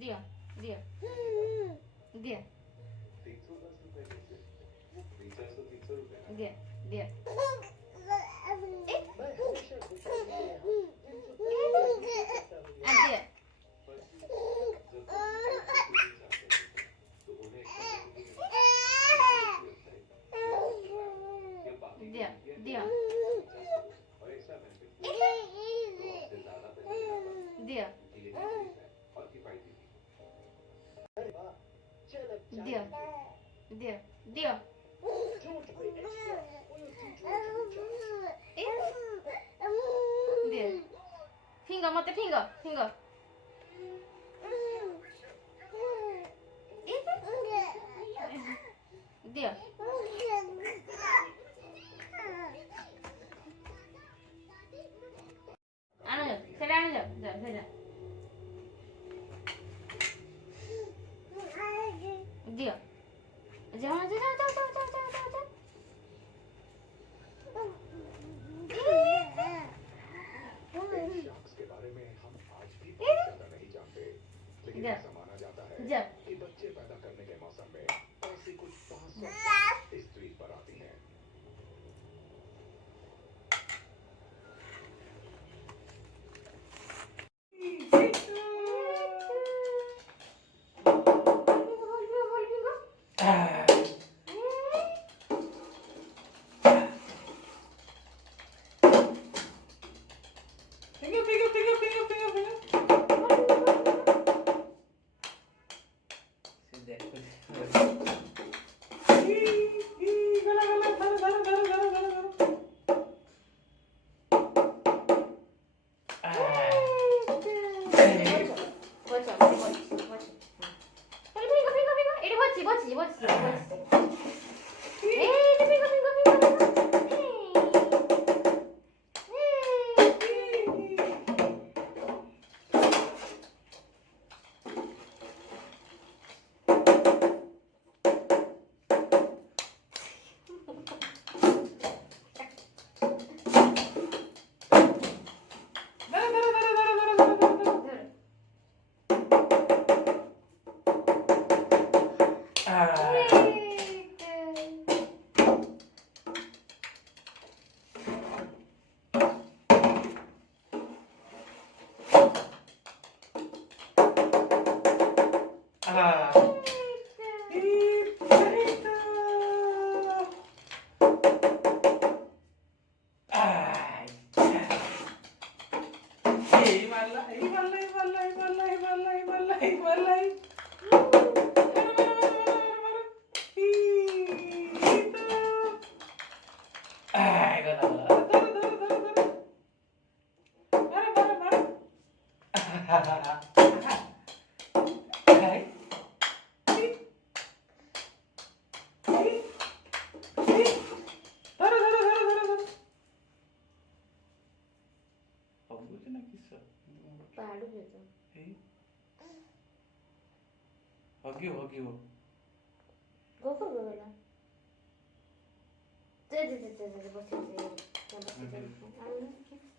दिया दिया दिया दिया दिया दिया दिया दिया दिया दिया दिया दिया दिया फिंगर मत फिंगर फिंगर दिया आने जाओ सेटा आने जाओ जाओ सेटा दिया जाओ जाओ जाओ जाओ जाओ जाओ जाओ जाओ शख्स के बारे में हम आज भी बहुत ज्यादा नहीं जानते, लेकिन ऐसा माना जाता है कि बच्चे पैदा करने के मौसम में ऐसी कुछ 500 इस द्वीप पर आती हैं। Hug you. Go for Gola. Bye.